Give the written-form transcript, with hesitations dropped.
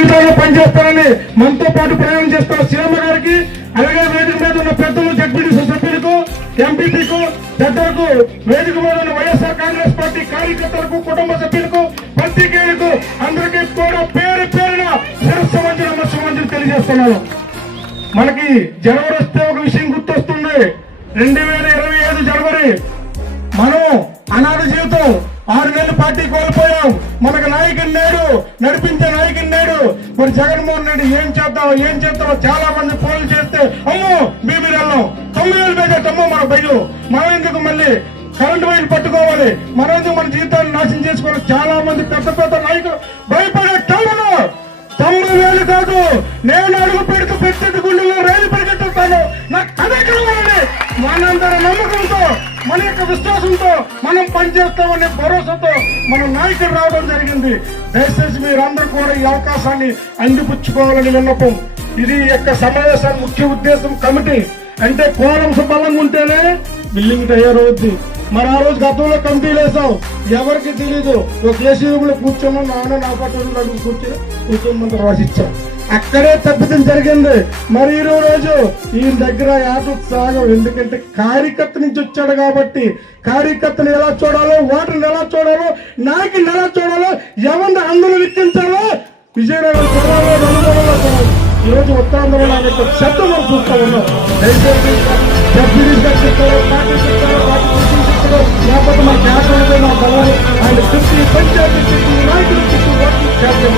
మీతో పనిచేస్తారని మనతో పాటు ప్రయాణం చేస్తున్న సీఎం గారికి, అలాగే వేదిక మీద ఉన్న పెద్దలు, జడ్పీటీసీ సభ్యులకు, ఎంపీపీకు, పెద్దలకు, వేదిక మీద ఉన్న వైఎస్ఆర్ కాంగ్రెస్ పార్టీ కార్యకర్తలకు, కుటుంబ సభ్యులకు, పత్రికేయులకు అందరికీ కూడా పేరు పేరున శిరస్సు వంచి నమస్కారం తెలియజేస్తున్నాను. మనకి జనవరి వస్తే ఒక విషయం గుర్తొస్తుంది. 2025 జనవరి మనం అనాథ జీవితం 6 నెలలు పార్టీ కోల్పోయాం. మనకు నాయకుని నేడు, నడిపించే నాయకుని నేడు. మరి జగన్మోహన్ రెడ్డి ఏం చేద్దాం చాలా మంది ఫోన్లు చేస్తే అమ్మో మేము వెళ్ళాం, 9,000 బయటమ్మో మన భయం, మనం ఎందుకు మళ్ళీ కరెంటు వైర్లు పట్టుకోవాలి, మనం ఎందుకు మన జీవితాన్ని నాశనం చేసుకోవాలి. చాలా మంది పెద్ద నాయకులు భయపడే టైంలో 90,000 కాదు, నేను అడుగు పెడుతూ పెద్దటి గుండెల్లో రైలు పరిగెత్తుతాను, నాకు అదే కావాలని మనందరి నమ్మకంతో, మన యొక్క విశ్వాసంతో మనం పనిచేస్తామనే భరోసాతో మన నాయకుడు రావడం జరిగింది. దయచేసి మీరందరూ కూడా ఈ అవకాశాన్ని అందిపుచ్చుకోవాలని విన్నపం. ఇది యొక్క సమావేశానికి ముఖ్య ఉద్దేశం కమిటీ అంటే కోరం బలంగా ఉంటేనే బిల్డింగ్ తయారవుద్ది. మరి ఆ రోజు గతంలో కమిటీలు వేసాం, ఎవరికి తెలీదు. ఒక ఏసీలో కూర్చోమని నాన్న నా పట్ల అడుగు కూర్చోమని రాసిచ్చాం, అక్కడే తప్పిదం జరిగింది. మరి ఈ రోజు ఈయన దగ్గర యాటు సాగం, ఎందుకంటే కార్యకర్త నుంచి వచ్చాడు కాబట్టి కార్యకర్తను ఎలా చూడాలో, ఓటర్ని ఎలా చూడాలో, నాయకుని ఎలా చూడాలో, ఎవరిని అందరూ లెక్కించాలో, విజయనగరం చూడాలో, నలుగురులో చూడాలి. ఈ రోజు ఉత్తరాంధ్రలో నా యొక్క శబ్దం మనం చూస్తా ఉన్నాం. దయచేసి లేకపోతే మా క్యాటర్ నా బలం ఆయన చుట్టూ పంచాయతీ చుట్టూ నాయకులు చుట్టూ చేస్తాం.